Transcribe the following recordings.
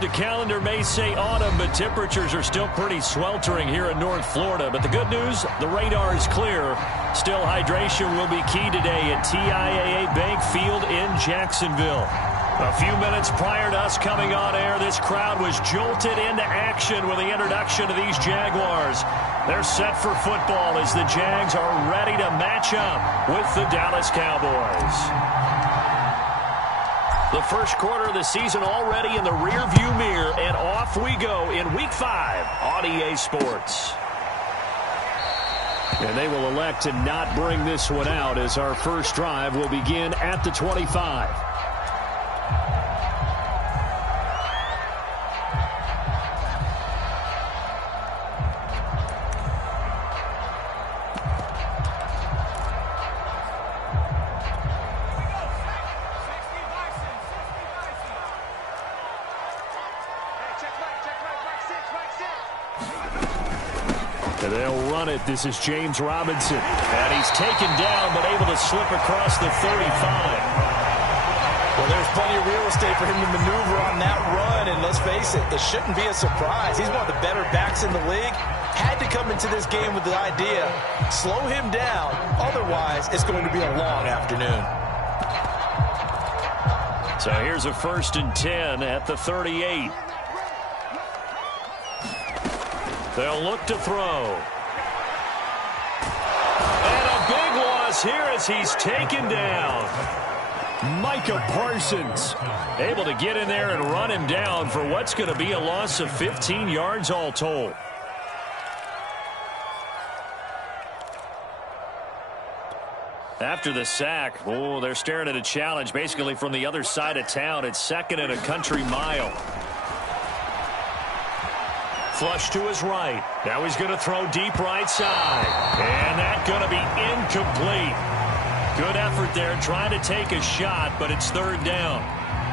The calendar may say autumn, but temperatures are still pretty sweltering here in North Florida. But the good news, the radar is clear. Still, hydration will be key today at TIAA Bank Field in Jacksonville. A few minutes prior to us coming on air, this crowd was jolted into action with the introduction of these Jaguars. They're set for football as the Jags are ready to match up with the Dallas Cowboys. The first quarter of the season already in the rearview mirror, and off we go in Week 5 on EA Sports. And they will elect to not bring this one out as our first drive will begin at the 25. They'll run it. This is James Robinson. And he's taken down, but able to slip across the 35. Well, there's plenty of real estate for him to maneuver on that run. And let's face it, it shouldn't be a surprise. He's one of the better backs in the league. Had to come into this game with the idea, slow him down. Otherwise, it's going to be a long afternoon. So here's a 1st and 10 at the 38. They'll look to throw. And a big loss here as he's taken down. Micah Parsons able to get in there and run him down for what's going to be a loss of 15 yards all told. After the sack, oh, they're staring at a challenge basically from the other side of town. It's 2nd and a country mile. Flush to his right. Now he's going to throw deep right side. And that's going to be incomplete. Good effort there trying to take a shot, but it's 3rd down.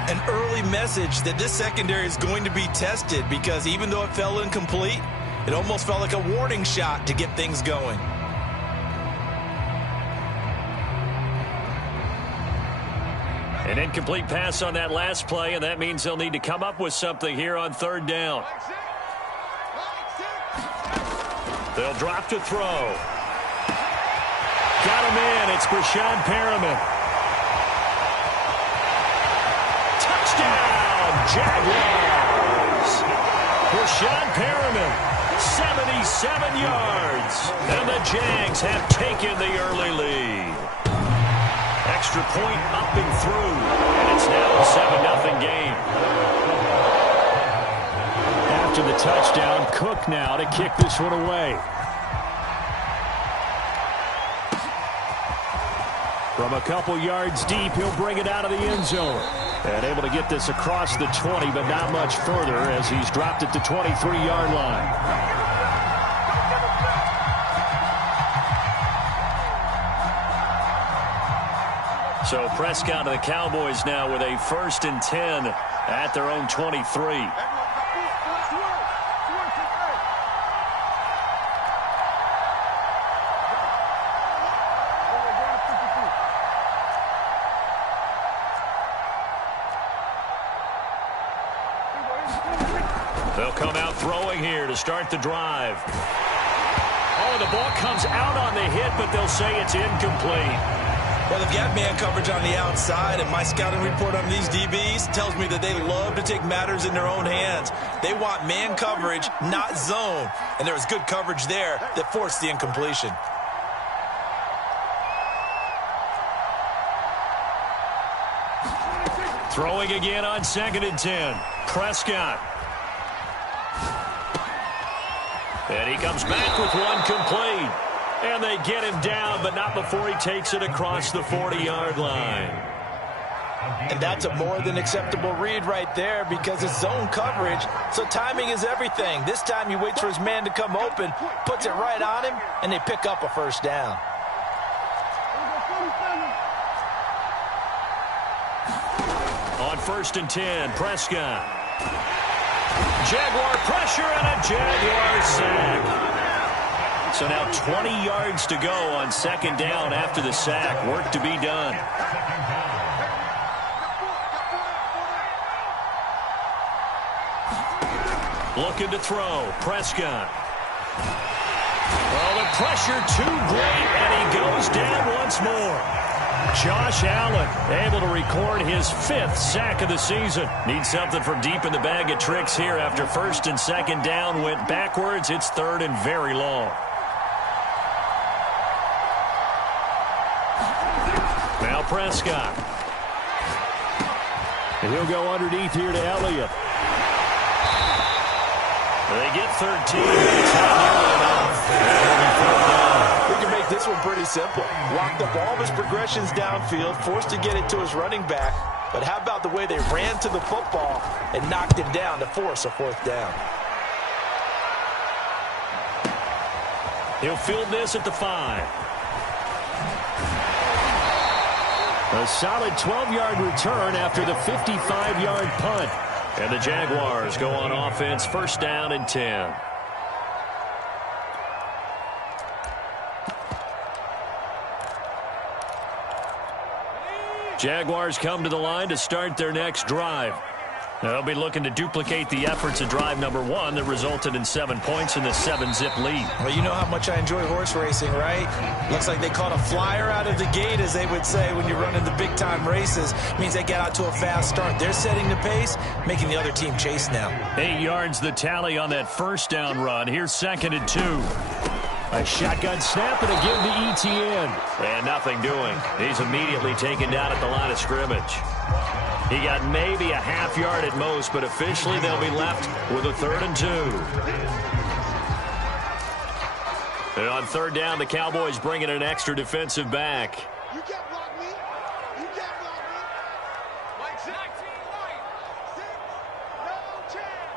An early message that this secondary is going to be tested because even though it fell incomplete, it almost felt like a warning shot to get things going. An incomplete pass on that last play, and that means they'll need to come up with something here on 3rd down. They'll drop to throw. Got him in. It's Brashad Perriman. Touchdown, Jaguars. Brashad Perriman, 77 yards. And the Jags have taken the early lead. Extra point up and through. And it's now a 7-0 game. After the touchdown, Cook now to kick this one away. From a couple yards deep, he'll bring it out of the end zone. And able to get this across the 20, but not much further as he's dropped at the 23-yard line. So Prescott and the Cowboys now with a 1st and 10 at their own 23. They'll come out throwing here to start the drive. Oh, the ball comes out on the hit, but they'll say it's incomplete. Well, they've got man coverage on the outside, and my scouting report on these DBs tells me that they love to take matters in their own hands. They want man coverage, not zone. And there was good coverage there that forced the incompletion. Throwing again on 2nd and 10. Prescott. And he comes back with one complete. And they get him down, but not before he takes it across the 40-yard line. And that's a more than acceptable read right there because it's zone coverage, so timing is everything. This time he waits for his man to come open, puts it right on him, and they pick up a 1st down. On 1st and 10, Prescott. Jaguar pressure and a Jaguar sack. So now 20 yards to go on 2nd down after the sack. Work to be done. Looking to throw. Prescott. Well, the pressure too great, and he goes down once more. Josh Allen able to record his 5th sack of the season. Needs something from deep in the bag of tricks here after first and second down went backwards. It's 3rd and very long. Now Prescott. And he'll go underneath here to Elliott. They get 13. It's not nearly enough. We can make this one pretty simple. Locked up all of his progressions downfield, forced to get it to his running back. But how about the way they ran to the football and knocked him down to force a 4th down? He'll field this at the 5. A solid 12-yard return after the 55-yard punt. And the Jaguars go on offense, 1st down and 10. Jaguars come to the line to start their next drive. They'll be looking to duplicate the efforts of drive number 1 that resulted in 7 points in the 7-zip lead. Well, you know how much I enjoy horse racing, right? Looks like they caught a flyer out of the gate, as they would say when you're running the big-time races. Means they get out to a fast start. They're setting the pace, making the other team chase now. 8 yards the tally on that 1st down run. Here's 2nd and 2. A shotgun snap and a give to Etienne. And nothing doing. He's immediately taken down at the line of scrimmage. He got maybe a half yard at most, but officially they'll be left with a 3rd and 2. And on 3rd down, the Cowboys bring in an extra defensive back. You can't block me. You can't block me. Mike, check. Mike. 6. No chance.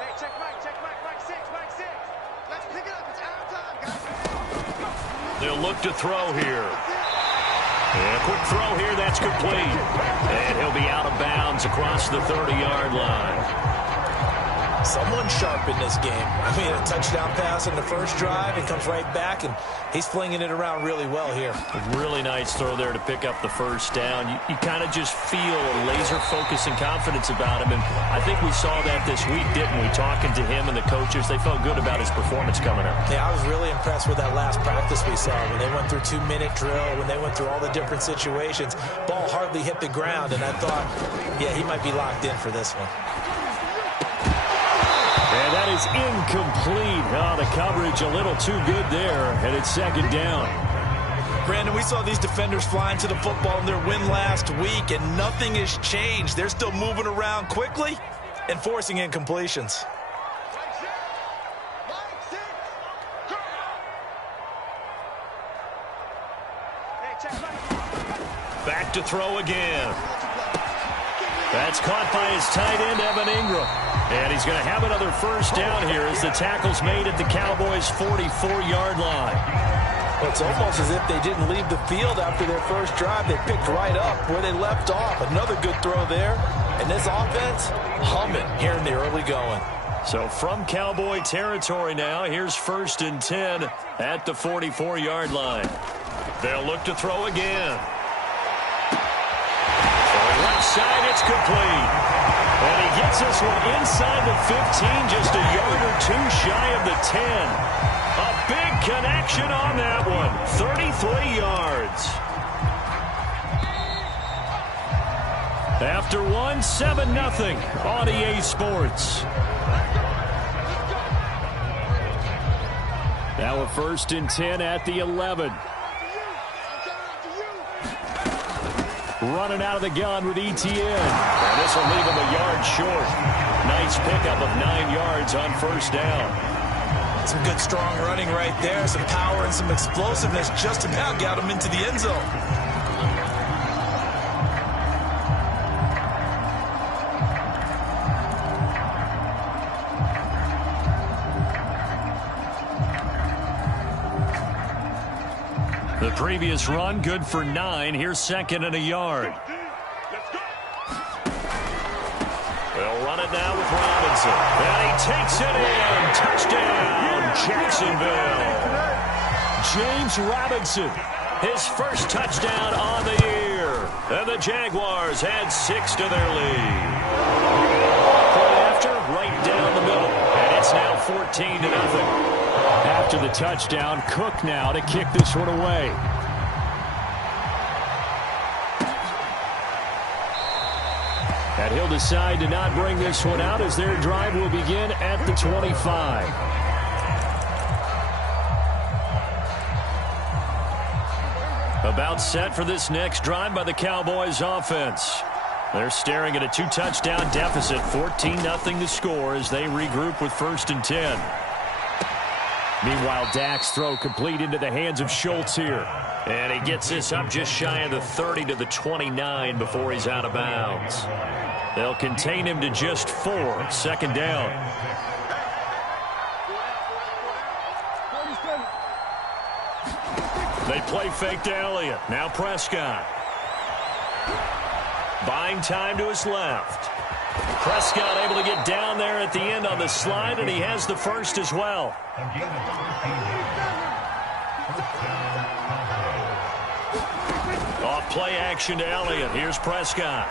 Hey, check Mike. Mike 6. Mike 6. Let's pick it up. It's our time, guys. They'll look to throw here. And a quick throw here, that's complete. And he'll be out of bounds across the 30-yard line. Someone sharp in this game. I mean, a touchdown pass in the first drive. It comes right back, and he's flinging it around really well here. A really nice throw there to pick up the 1st down. You kind of just feel a laser focus and confidence about him, and I think we saw that this week, didn't we? Talking to him and the coaches, they felt good about his performance coming up. Yeah, I was really impressed with that last practice we saw when they went through 2-minute drill, when they went through all the different situations. Ball hardly hit the ground, and I thought, yeah, he might be locked in for this one. And that is incomplete. Oh, the coverage a little too good there, and it's 2nd down. Brandon, we saw these defenders flying to the football in their win last week, and nothing has changed. They're still moving around quickly and forcing incompletions. Back to throw again. That's caught by his tight end, Evan Ingram. And he's going to have another 1st down here as the tackle's made at the Cowboys' 44-yard line. Well, it's almost as if they didn't leave the field after their first drive. They picked right up where they left off. Another good throw there. And this offense, humming here in the early going. So from Cowboy territory now, here's 1st and 10 at the 44-yard line. They'll look to throw again. Left side, it's complete. And he gets this one inside the 15, just a yard or 2 shy of the 10. A big connection on that one, 33 yards. After 7-0 on EA Sports. Now a 1st and 10 at the 11. Running out of the gun with Etienne. And this will leave him a yard short. Nice pickup of 9 yards on 1st down. Some good, strong running right there. Some power and some explosiveness. Just about got him into the end zone. The previous run, good for 9. Here's 2nd and a yard. They'll run it now with Robinson. And he takes it in. Touchdown, Jacksonville. James Robinson, his 1st touchdown on the year. And the Jaguars add 6 to their lead. Point after, right down the middle It's now 14-0. After the touchdown, Cook now to kick this one away. And he'll decide to not bring this one out as their drive will begin at the 25. About set for this next drive by the Cowboys offense. They're staring at a 2-touchdown deficit, 14-0 to score as they regroup with 1st and 10. Meanwhile, Dak's throw complete into the hands of Schultz here. And he gets this up just shy of the 30 to the 29 before he's out of bounds. They'll contain him to just 4, 2nd down. They play fake to Elliott. Now Prescott. Buying time to his left. Prescott able to get down there at the end on the slide, and he has the first as well. Off play action to Elliott. Here's Prescott.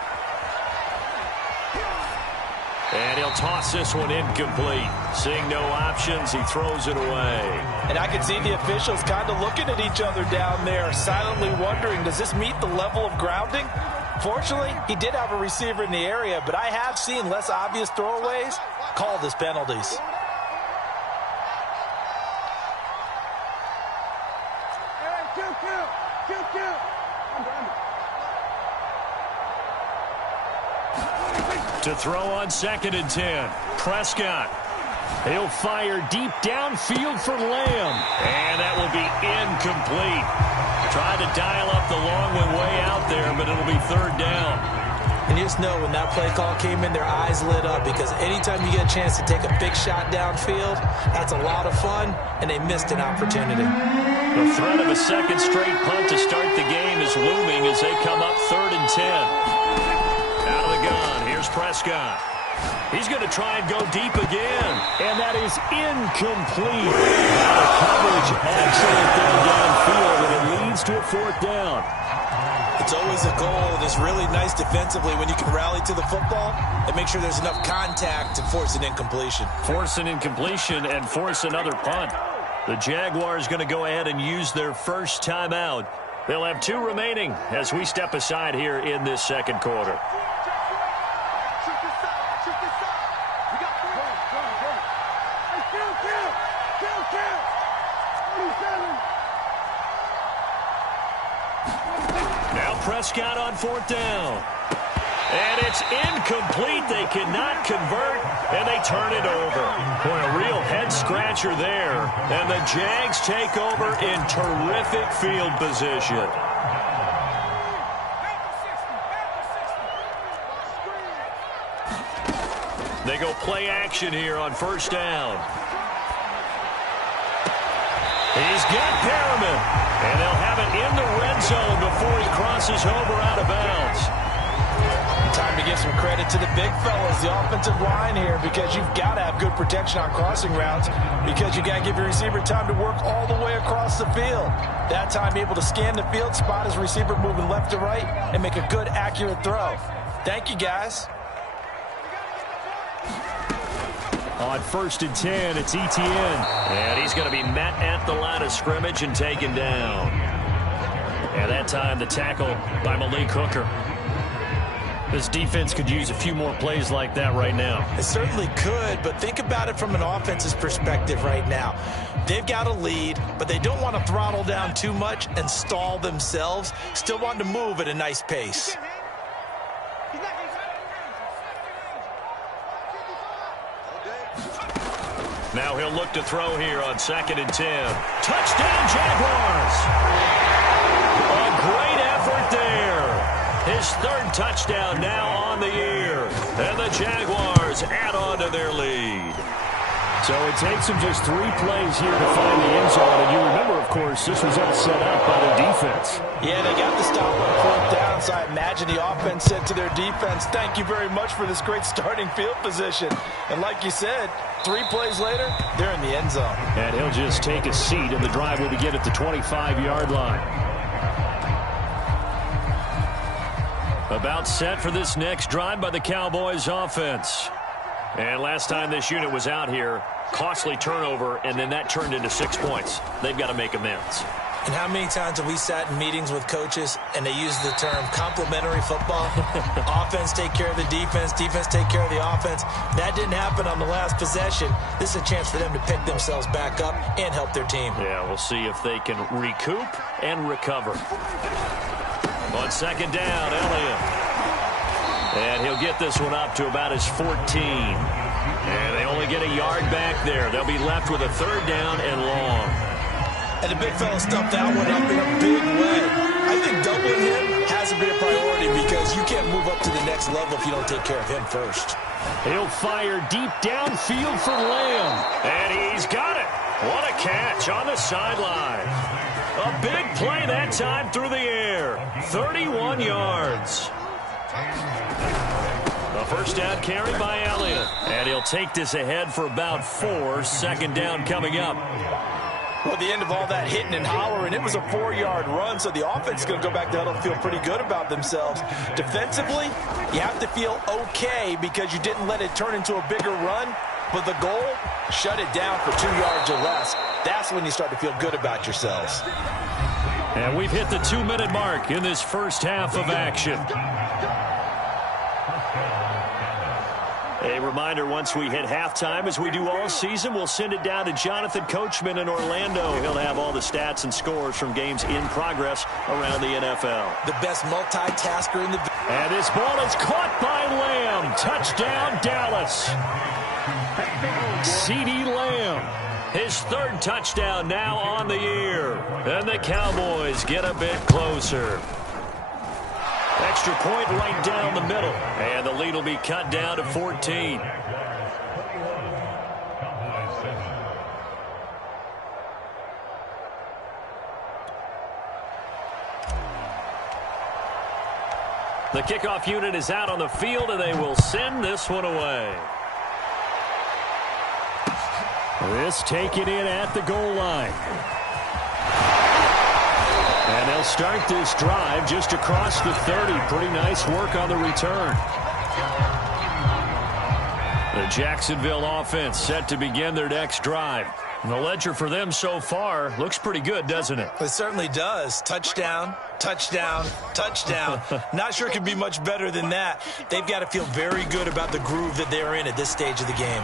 And he'll toss this one incomplete. Seeing no options, he throws it away. And I can see the officials kind of looking at each other down there, silently wondering, does this meet the level of grounding? Fortunately, he did have a receiver in the area, but I have seen less obvious throwaways called as penalties. To throw on 2nd and 10. Prescott. He'll fire deep downfield for Lamb. And that will be incomplete. Tried to dial up the long one way out there, but it'll be 3rd down. And you just know when that play call came in, their eyes lit up, because anytime you get a chance to take a big shot downfield, that's a lot of fun, and they missed an opportunity. The threat of a 2nd straight punt to start the game is looming as they come up 3rd and 10. Out of the gun, here's Prescott. He's going to try and go deep again. And that is incomplete. The coverage excellent there downfield, and it leads to a 4th down. It's always a goal, and it's really nice defensively when you can rally to the football and make sure there's enough contact to force an incompletion. Force an incompletion and force another punt. The Jaguars going to go ahead and use their first timeout. They'll have 2 remaining as we step aside here in this 2nd quarter. Now Prescott on 4th down. And it's incomplete. They cannot convert, and they turn it over. Boy, a real head-scratcher there. And the Jags take over in terrific field position. They go play action here on 1st down. He's got Perriman. And they'll have it in the red zone before he crosses over out of bounds. Time to give some credit to the big fellas, the offensive line here, because you've got to have good protection on crossing routes, because you got to give your receiver time to work all the way across the field. That time able to scan the field, spot his receiver moving left to right, and make a good, accurate throw. Thank you, guys. On 1st and 10, it's Etienne. And he's going to be met at the line of scrimmage and taken down. And that time, the tackle by Malik Hooker. This defense could use a few more plays like that right now. It certainly could, but think about it from an offense's perspective right now. They've got a lead, but they don't want to throttle down too much and stall themselves. Still want to move at a nice pace. Now he'll look to throw here on 2nd and 10. Touchdown, Jaguars! A great effort there. His 3rd touchdown now on the year. And the Jaguars add on to their lead. So it takes them just 3 plays here to find the end zone. And you remember, of course, this was all set up by the defense. Yeah, they got the stop on 4th down, so I imagine the offense said to their defense, thank you very much for this great starting field position. And like you said, 3 plays later, they're in the end zone. And he'll just take a seat, and the drive will begin at the 25-yard line. About set for this next drive by the Cowboys offense. And last time this unit was out here, Costly turnover, and then that turned into 6 points. They've got to make amends. And how many times have we sat in meetings with coaches and they use the term complementary football? Offense take care of the defense, defense take care of the offense. That didn't happen on the last possession. This is a chance for them to pick themselves back up and help their team. Yeah, we'll see if they can recoup and recover. On second down, Elliott. And he'll get this one up to about his 14. And they only get a yard back there. They'll be left with a third down and long. And the big fella stuffed that one up in a big way. I think doubling him has to be a priority because you can't move up to the next level if you don't take care of him first. He'll fire deep downfield for Lamb. And he's got it. What a catch on the sideline. A big play that time through the air. 31 yards. A first down carry by Elliott. And he'll take this ahead for about 4. Second down coming up. Well, at the end of all that hitting and hollering, it was a 4-yard run, so the offense is going to go back to huddle and feel pretty good about themselves. Defensively, you have to feel okay because you didn't let it turn into a bigger run, but the goal, shut it down for 2 yards or less. That's when you start to feel good about yourselves. And we've hit the 2-minute mark in this first half of action. A reminder, once we hit halftime, as we do all season, we'll send it down to Jonathan Coachman in Orlando. He'll have all the stats and scores from games in progress around the NFL. The best multitasker in the... And this ball is caught by Lamb. Touchdown, Dallas. CeeDee Lamb. His third touchdown now on the year. And the Cowboys get a bit closer. Extra point right down the middle. And the lead will be cut down to 14. The kickoff unit is out on the field, and they will send this one away. This taken in at the goal line. And they'll start this drive just across the 30. Pretty nice work on the return. The Jacksonville offense set to begin their next drive. And the ledger for them so far looks pretty good, doesn't it? It certainly does. Touchdown, touchdown, touchdown. Not sure it could be much better than that. They've got to feel very good about the groove that they're in at this stage of the game.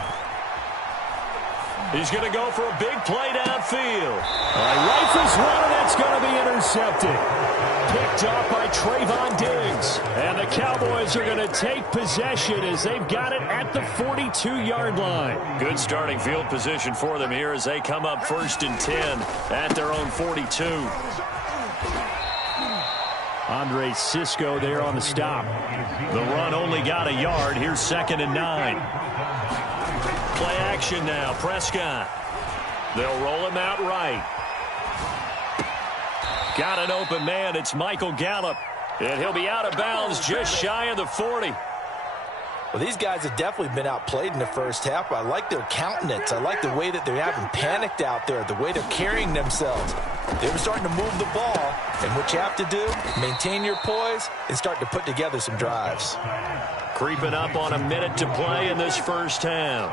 He's going to go for a big play downfield. Rifles one, and that's going to be intercepted. Picked up by Trayvon Diggs. And the Cowboys are going to take possession as they've got it at the 42-yard line. Good starting field position for them here as they come up 1st and 10 at their own 42. Andre Cisco there on the stop. The run only got a yard. Here's 2nd and 9. Play action now. Prescott. They'll roll him out right. Got an open man. It's Michael Gallup. And he'll be out of bounds just shy of the 40. Well, these guys have definitely been outplayed in the first half. I like their countenance. I like the way that they're having panicked out there, the way they're carrying themselves. They were starting to move the ball, and what you have to do, maintain your poise and start to put together some drives. Creeping up on a minute to play in this first half.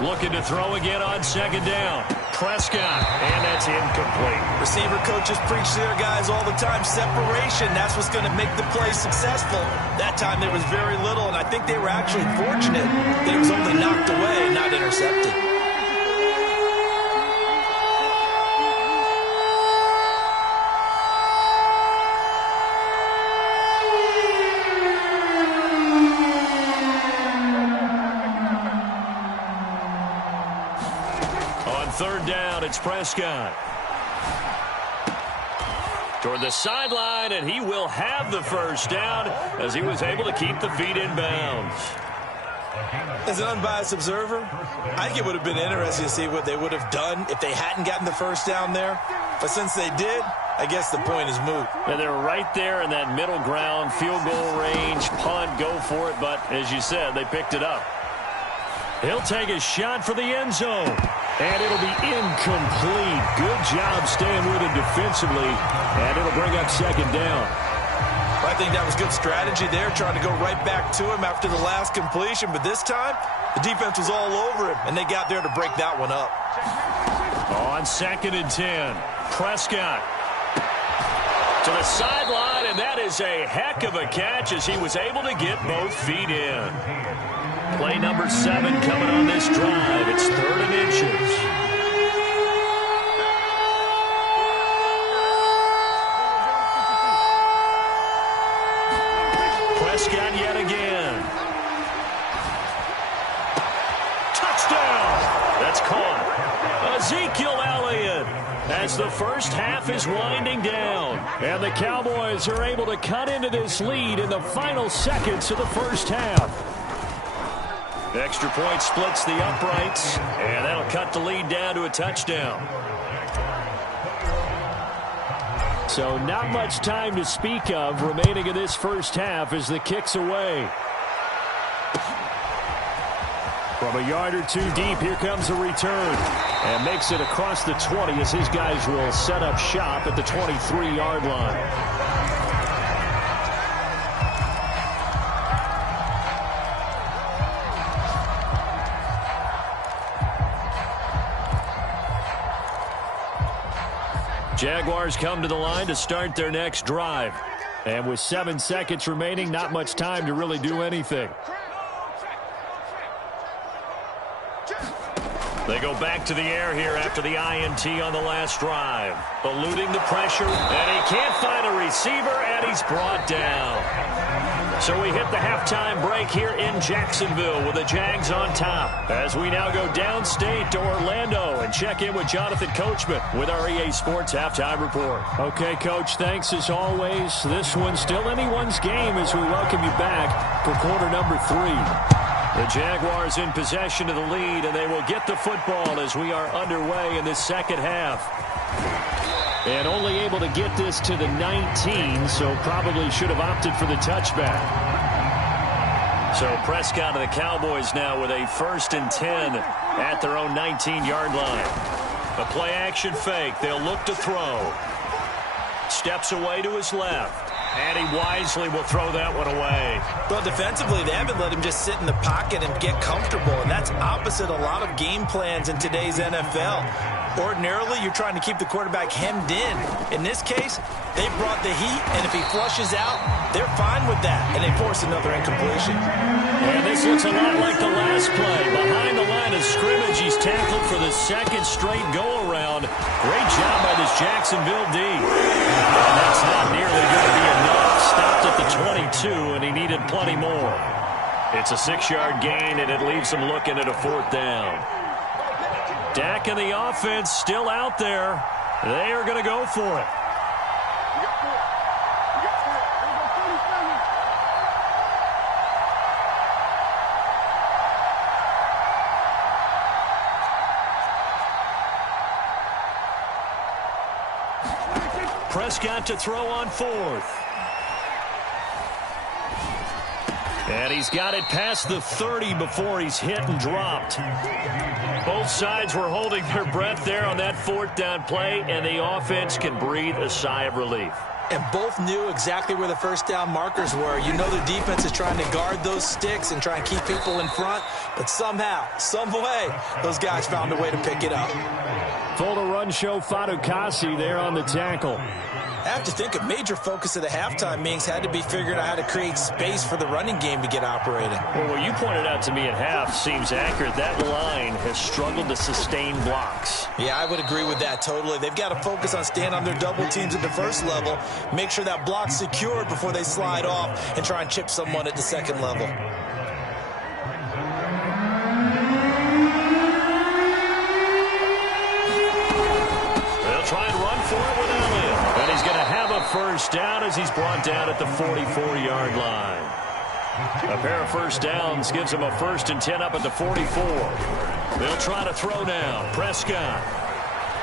Looking to throw again on 2nd down. Prescott, and that's incomplete. Receiver coaches preach to their guys all the time. Separation, that's what's going to make the play successful. That time there was very little, and I think they were actually fortunate that it was only knocked away and not intercepted. Third down, it's Prescott. Toward the sideline, and he will have the first down as he was able to keep the feet in bounds. As an unbiased observer, I think it would have been interesting to see what they would have done if they hadn't gotten the first down there. But since they did, I guess the point is moot. And they're right there in that middle ground, field goal range, punt, go for it. But as you said, they picked it up. He'll take a shot for the end zone. And it'll be incomplete. Good job staying with it defensively. And it'll bring up 2nd down. I think that was good strategy there, trying to go right back to him after the last completion. But this time, The defense was all over him, and they got there to break that one up. On 2nd and 10, Prescott to the sideline, and that is a heck of a catch as he was able to get both feet in. Play number 7 coming on this drive. It's 3rd and inches. Prescott yet again. Touchdown! That's caught. Ezekiel Elliott as the first half is winding down. And the Cowboys are able to cut into this lead in the final seconds of the first half. Extra point splits the uprights, and that'll cut the lead down to a touchdown. So not much time to speak of remaining in this first half as the kick's away. From a yard or 2 deep, here comes a return. And makes it across the 20 as his guys will set up shop at the 23-yard line. Jaguars come to the line to start their next drive. And with 7 seconds remaining, not much time to really do anything. They go back to the air here after the INT on the last drive. Eluding the pressure, and he can't find a receiver, and he's brought down. So we hit the halftime break here in Jacksonville with the Jags on top. As we now go downstate to Orlando and check in with Jonathan Coachman with our EA Sports Halftime Report. Okay, Coach, thanks as always. This one's still anyone's game as we welcome you back for quarter number 3. The Jaguars in possession of the lead, and they will get the football as we are underway in this second half. And only able to get this to the 19, so probably should have opted for the touchback. So Prescott and the Cowboys now with a 1st and 10 at their own 19-yard line. A play-action fake. They'll look to throw. Steps away to his left. And he wisely will throw that one away. Well, defensively, they haven't let him just sit in the pocket and get comfortable, and that's opposite a lot of game plans in today's NFL. Ordinarily, you're trying to keep the quarterback hemmed in. In this case, they brought the heat, and if he flushes out, they're fine with that, and they force another incompletion. And this looks a lot like the last play. Behind the line of scrimmage, he's tackled for the 2nd straight go-around. Great job by this Jacksonville D. And that's not nearly going to be enough. Stopped at the 22, and he needed plenty more. It's a 6-yard gain, and it leaves him looking at a 4th down. Dak and the offense still out there. They are going to go for it. Prescott to throw on 4th. And he's got it past the 30 before he's hit and dropped. Both sides were holding their breath there on that 4th down play, and the offense can breathe a sigh of relief. And both knew exactly where the 1st down markers were. You know the defense is trying to guard those sticks and try and keep people in front, but somehow, some way, those guys found a way to pick it up. Full to run show Fatukasi there on the tackle. I have to think a major focus of the halftime meetings had to be figuring out how to create space for the running game to get operating. Well, what you pointed out to me at half seems accurate. That line has struggled to sustain blocks. Yeah, I would agree with that totally. They've got to focus on staying on their double teams at the 1st level, make sure that block's secured before they slide off and try and chip someone at the 2nd level. They'll try and run for it with Elliott. And he's going to have a 1st down as he's brought down at the 44-yard line. A pair of 1st downs gives him a 1st and 10 up at the 44. They'll try to throw now. Prescott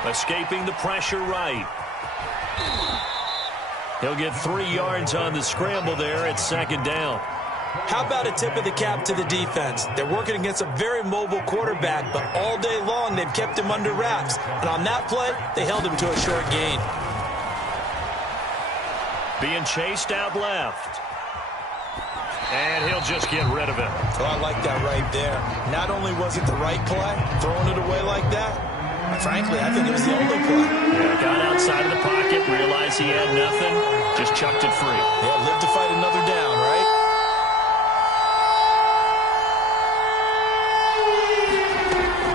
escaping the pressure right. He'll get 3 yards on the scramble there at 2nd down. How about a tip of the cap to the defense? They're working against a very mobile quarterback, but all day long they've kept him under wraps. And on that play, they held him to a short gain. Being chased out left. And he'll just get rid of it. Oh, I like that right there. Not only was it the right play, throwing it away like that, frankly, I think it was the only play. Yeah, got outside of the pocket, realized he had nothing, just chucked it free. Yeah, live to fight another down, right?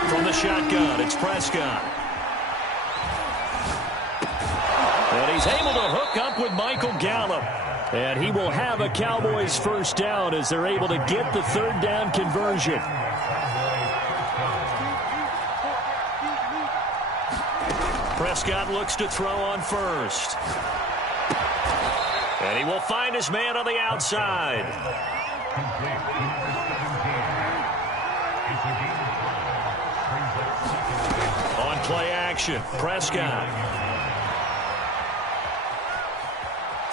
From the shotgun, it's Prescott. And he's able to hook up with Michael Gallup. And he will have a Cowboys first down as they're able to get the third down conversion. Prescott looks to throw on first. And he will find his man on the outside. On play action, Prescott.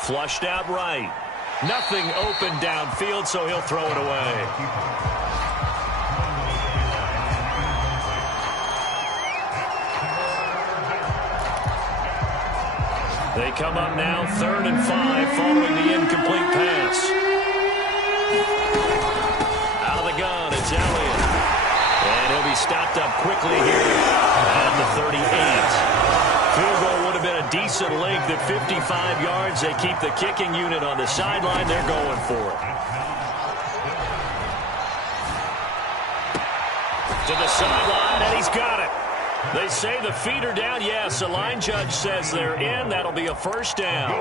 Flushed out right. Nothing open downfield, so he'll throw it away. They come up now 3rd and 5 following the incomplete pass. Out of the gun, it's Elliott. And he'll be stopped up quickly here at the 38. Field goal would have been a decent length at 55 yards. They keep the kicking unit on the sideline. They're going for it. To the sideline, and he's got it. They say the feet are down. Yes, the line judge says they're in. That'll be a first down.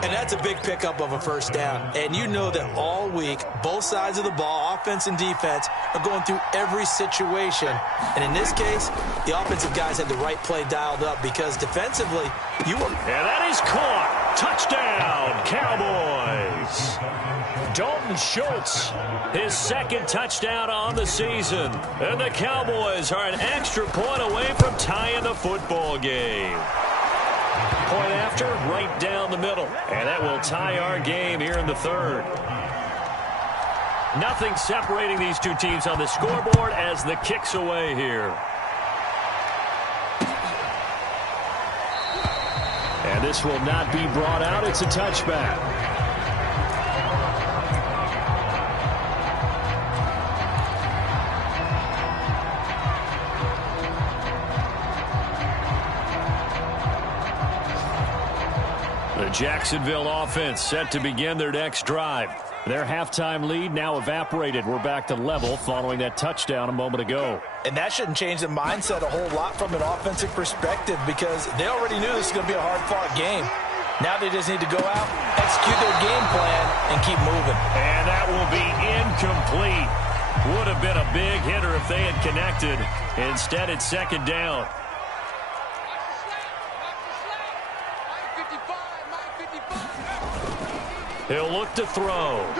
And that's a big pickup of a first down. And you know that all week, both sides of the ball, offense and defense, are going through every situation. And in this case, the offensive guys had the right play dialed up because defensively, you were... And that is caught. Touchdown, Cowboys. Dalton Schultz, his second touchdown on the season. And the Cowboys are an extra point away from tying the football game. Point after, right down the middle. And that will tie our game here in the third. Nothing separating these two teams on the scoreboard as the kick's away here. And this will not be brought out. It's a touchback. The Jacksonville offense set to begin their next drive. Their halftime lead now evaporated. We're back to level following that touchdown a moment ago. And that shouldn't change the mindset a whole lot from an offensive perspective because they already knew this was going to be a hard-fought game. Now they just need to go out, execute their game plan, and keep moving. And that will be incomplete. Would have been a big hitter if they had connected. Instead, it's second down. He'll look to throw. Going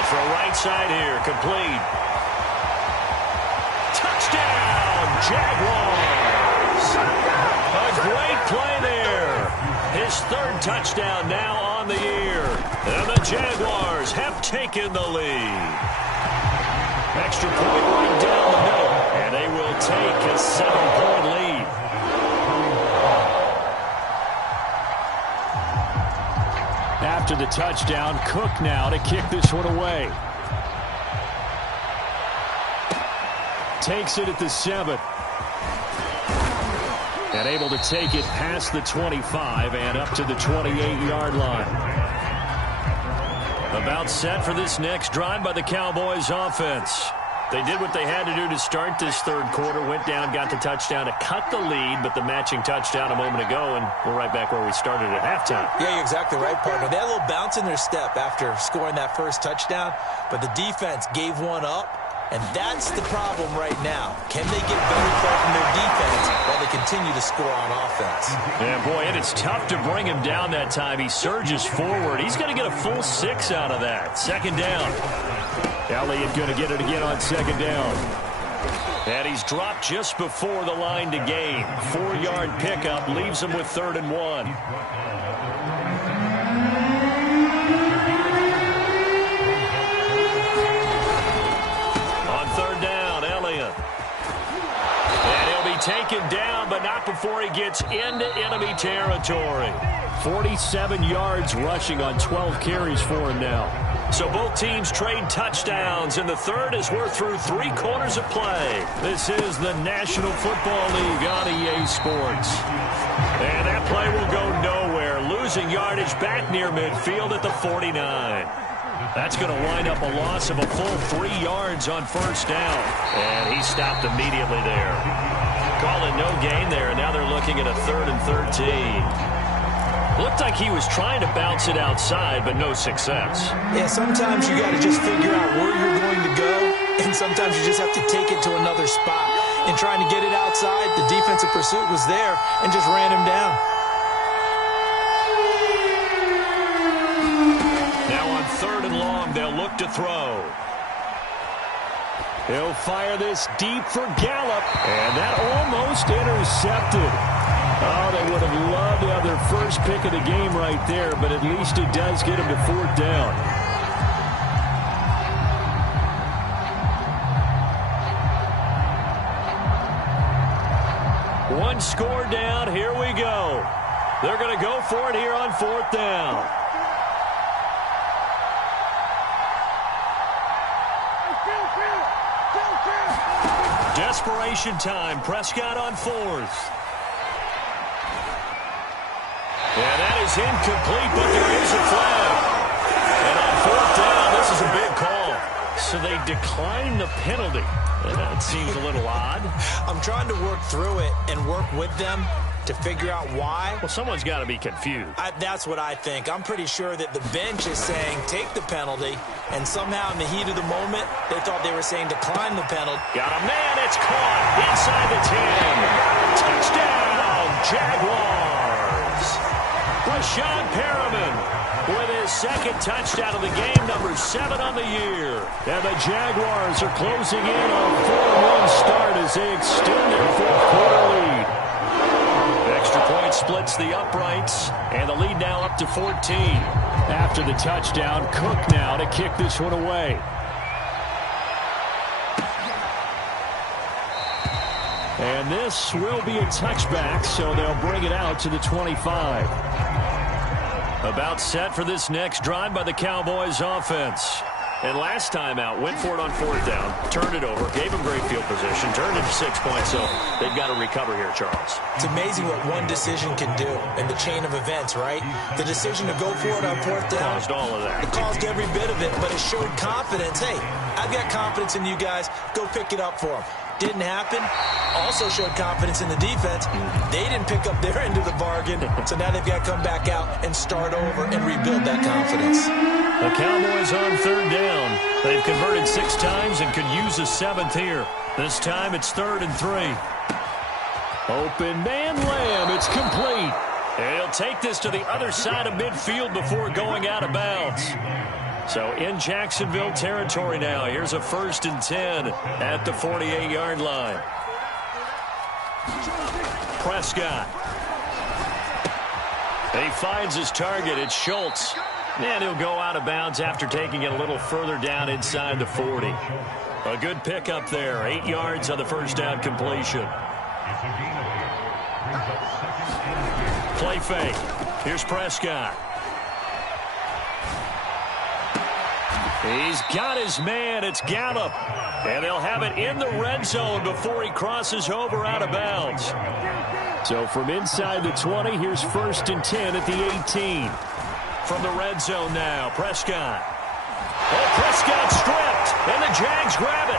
to throw right side here. Complete. Touchdown, Jaguars. A great play there. His third touchdown now on the year. And the Jaguars have taken the lead. Extra point right down the middle. And they will take a 7-point lead. After the touchdown, Cook now to kick this one away. Takes it at the 7. And able to take it past the 25 and up to the 28-yard line. About set for this next drive by the Cowboys offense. They did what they had to do to start this third quarter. Went down, got the touchdown to cut the lead, but the matching touchdown a moment ago, and we're right back where we started at halftime. Yeah, you're exactly right, partner. They had a little bounce in their step after scoring that first touchdown, but the defense gave one up, and that's the problem right now. Can they get better play from their defense while they continue to score on offense? Yeah, boy, and it's tough to bring him down that time. He surges forward. He's going to get a full 6 out of that. Second down. Elliott going to get it again on second down. And he's dropped just before the line to gain. 4-yard pickup leaves him with 3rd and 1. On 3rd down, Elliott. And he'll be taken down, but not before he gets into enemy territory. 47 yards rushing on 12 carries for him now. So both teams trade touchdowns, and the third as we're through 3 quarters of play. This is the National Football League on EA Sports. And that play will go nowhere, losing yardage back near midfield at the 49. That's going to wind up a loss of a full 3 yards on first down. And he stopped immediately there. Call it no gain there, and now they're looking at a 3rd and 13. Looked like he was trying to bounce it outside, but no success. Yeah, sometimes you got to just figure out where you're going to go, and sometimes you just have to take it to another spot. And trying to get it outside, the defensive pursuit was there and just ran him down. Now on 3rd and long, they'll look to throw. He'll fire this deep for Gallup, and that almost intercepted. Oh, they would have loved to have their first pick of the game right there, but at least it does get them to 4th down. One score down. Here we go. They're going to go for it here on 4th down. Desperation time. Prescott on 4th. Yeah, that is incomplete, but there is a flag. And on 4th down, this is a big call. So they decline the penalty. That seems a little odd. I'm trying to work through it and work with them to figure out why. Well, someone's got to be confused. That's what I think. I'm pretty sure that the bench is saying take the penalty, and somehow in the heat of the moment, they thought they were saying decline the penalty. Got a man. It's caught inside the 10. Touchdown, Jaguars. Rashad Perriman with his 2nd touchdown of the game, number 7 on the year. And the Jaguars are closing in on a 4-1 start as they extend their 4th quarter lead. Extra point splits the uprights, and the lead now up to 14. After the touchdown, Cook now to kick this one away. And this will be a touchback, so they'll bring it out to the 25. About set for this next drive by the Cowboys offense. And last time out, went for it on 4th down, turned it over, gave him great field position, turned it to 6 points, so they've got to recover here, Charles. It's amazing what one decision can do in the chain of events, right? The decision to go for it on 4th down. Caused all of that. It caused every bit of it, but it showed confidence. Hey, I've got confidence in you guys. Go pick it up for them. Didn't happen. Also showed confidence in the defense. They didn't pick up their end of the bargain, so now they've got to come back out and start over and rebuild that confidence. The Cowboys on 3rd down. They've converted 6 times and could use a 7th here. This time it's 3rd and 3. Open man Lamb. It's complete. And he'll take this to the other side of midfield before going out of bounds. So in Jacksonville territory now. Here's a 1st and 10 at the 48-yard line. Prescott. He finds his target. It's Schultz. And he'll go out of bounds after taking it a little further down inside the 40. A good pickup there. 8 yards on the first down completion. Play fake. Here's Prescott. He's got his man. It's Gallup. And they'll have it in the red zone before he crosses over out of bounds. So from inside the 20, here's 1st and 10 at the 18. From the red zone now, Prescott. Oh, Prescott stripped, and the Jags grab it.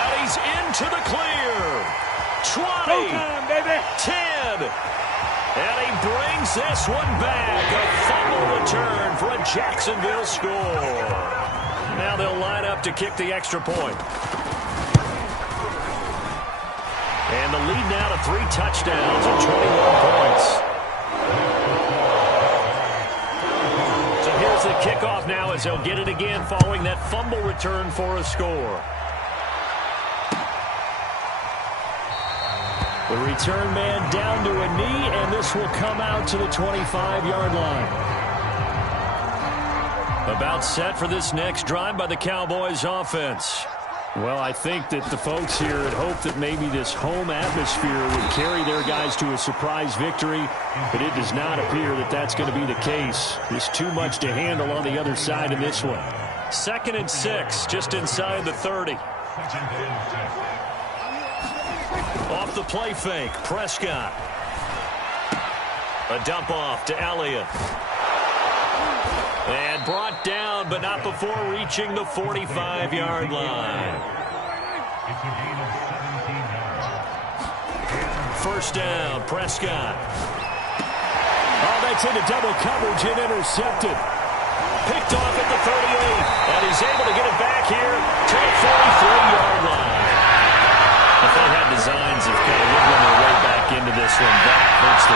And he's into the clear. 20, Showtime, baby. 10. And he brings this one back. A fumble return for a Jacksonville score. Now they'll line up to kick the extra point. And the lead now to 3 touchdowns and 21 points. So here's the kickoff now as they'll get it again following that fumble return for a score. The return man down to a knee, and this will come out to the 25-yard line. About set for this next drive by the Cowboys offense. Well, I think that the folks here had hoped that maybe this home atmosphere would carry their guys to a surprise victory, but it does not appear that that's going to be the case. There's too much to handle on the other side in this one. 2nd and 6, just inside the 30. Off the play fake, Prescott. A dump off to Elliott. And brought down, but not before reaching the 45-yard line. First down, Prescott. Oh, that's into double coverage and intercepted. Picked off at the 38, and he's able to get it back here to the 44-yard line. If they had designs of kind of wiggling their way back into this one, that hurts their